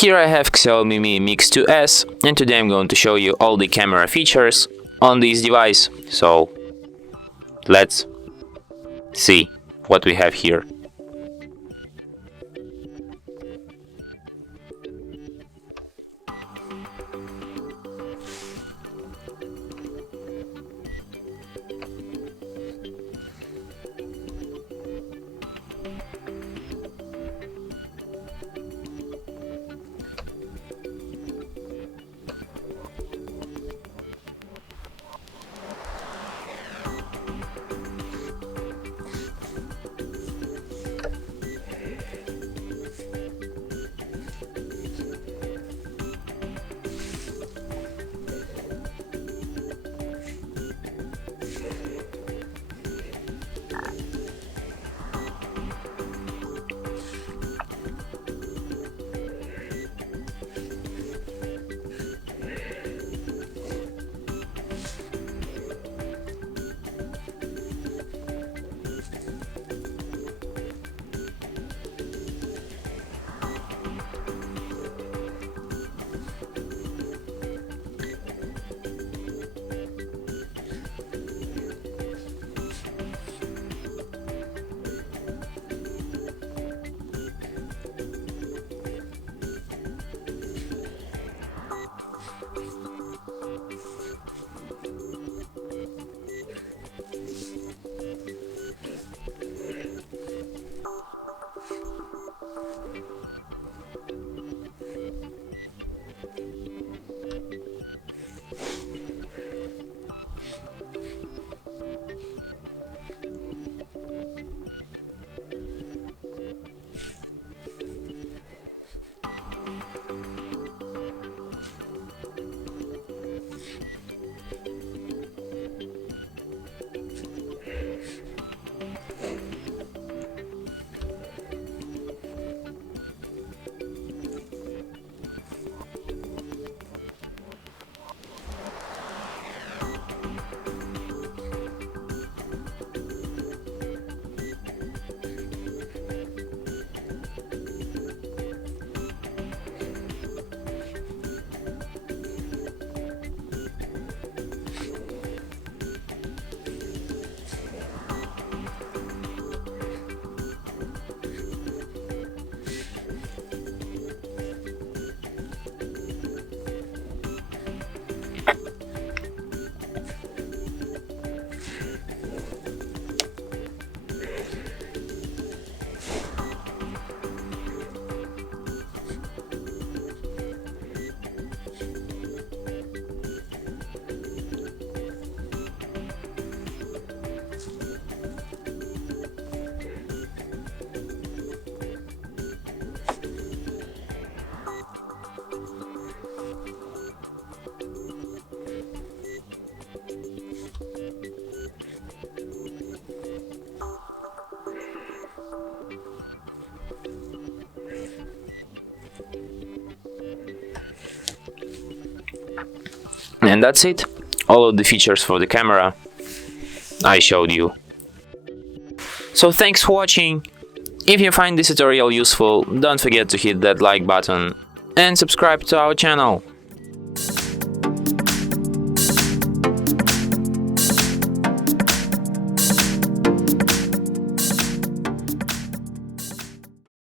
Here I have Xiaomi Mi Mix2s, and today I'm going to show you all the camera features on this device. So let's see what we have here. And that's it. All of the features for the camera I showed you. So thanks for watching. If you find this tutorial useful, don't forget to hit that like button and subscribe to our channel.